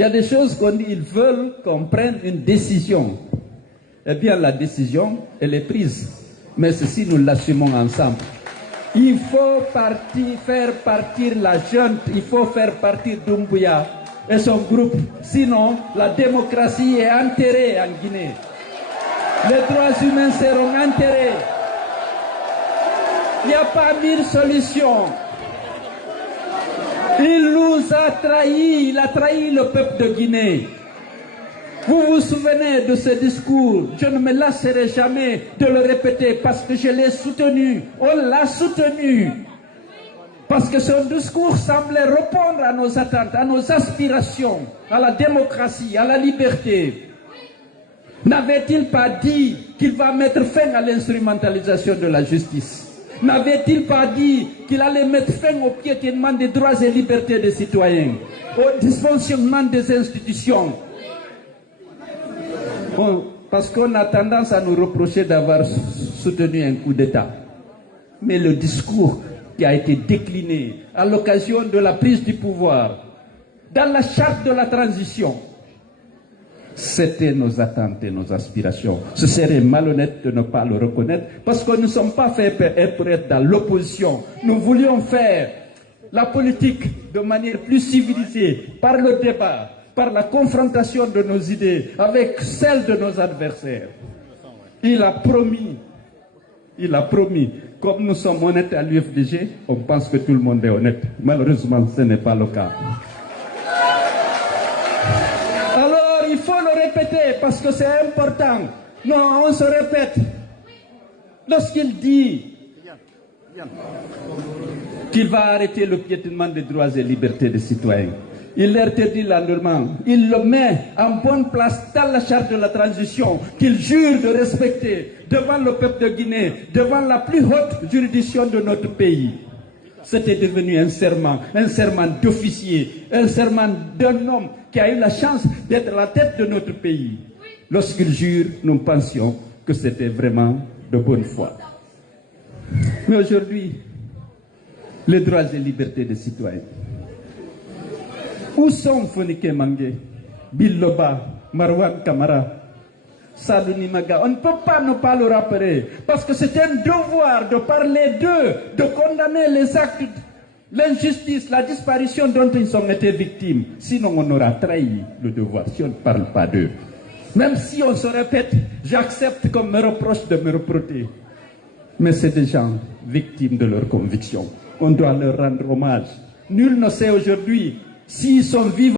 Il y a des choses qu'on dit, ils veulent qu'on prenne une décision. Eh bien, la décision, elle est prise. Mais ceci, nous l'assumons ensemble. Il faut faire partir la junte, il faut faire partir Doumbouya et son groupe. Sinon, la démocratie est enterrée en Guinée. Les droits humains seront enterrés. Il n'y a pas mille solutions. Il nous a trahis, il a trahi le peuple de Guinée. Vous vous souvenez de ce discours? Je ne me lasserai jamais de le répéter parce que je l'ai soutenu. On l'a soutenu. Parce que son discours semblait répondre à nos attentes, à nos aspirations, à la démocratie, à la liberté. N'avait-il pas dit qu'il va mettre fin à l'instrumentalisation de la justice? N'avait-il pas dit qu'il allait mettre fin au piétinement des droits et libertés des citoyens, au dysfonctionnement des institutions? Bon, parce qu'on a tendance à nous reprocher d'avoir soutenu un coup d'État. Mais le discours qui a été décliné à l'occasion de la prise du pouvoir, dans la charte de la transition, c'était nos attentes et nos aspirations. Ce serait malhonnête de ne pas le reconnaître parce que nous ne sommes pas faits pour être dans l'opposition. Nous voulions faire la politique de manière plus civilisée, par le débat, par la confrontation de nos idées avec celles de nos adversaires. Il a promis, comme nous sommes honnêtes à l'UFDG, on pense que tout le monde est honnête. Malheureusement, ce n'est pas le cas. Alors, il faut le répéter parce que c'est important. Non, on se répète. Lorsqu'il dit qu'il va arrêter le piétinement des droits et libertés des citoyens, il l'interdit l'endurement. Il le met en bonne place dans la charte de la transition qu'il jure de respecter devant le peuple de Guinée, devant la plus haute juridiction de notre pays. C'était devenu un serment d'officier, un serment d'un homme qui a eu la chance d'être à la tête de notre pays. Lorsqu'il jure, nous pensions que c'était vraiment de bonne foi. Mais aujourd'hui, les droits et libertés des citoyens. Où sont Fonike Mangé, Biloba, Marwan Kamara, Sadou Nimaga? On ne peut pas ne pas le rappeler, parce que c'est un devoir de parler d'eux, de condamner les actes, l'injustice, la disparition dont ils ont été victimes. Sinon, on aura trahi le devoir si on ne parle pas d'eux. Même si on se répète, j'accepte qu'on me reproche de me reprocher. Mais c'est des gens victimes de leurs convictions. On doit leur rendre hommage. Nul ne sait aujourd'hui s'ils sont vivants.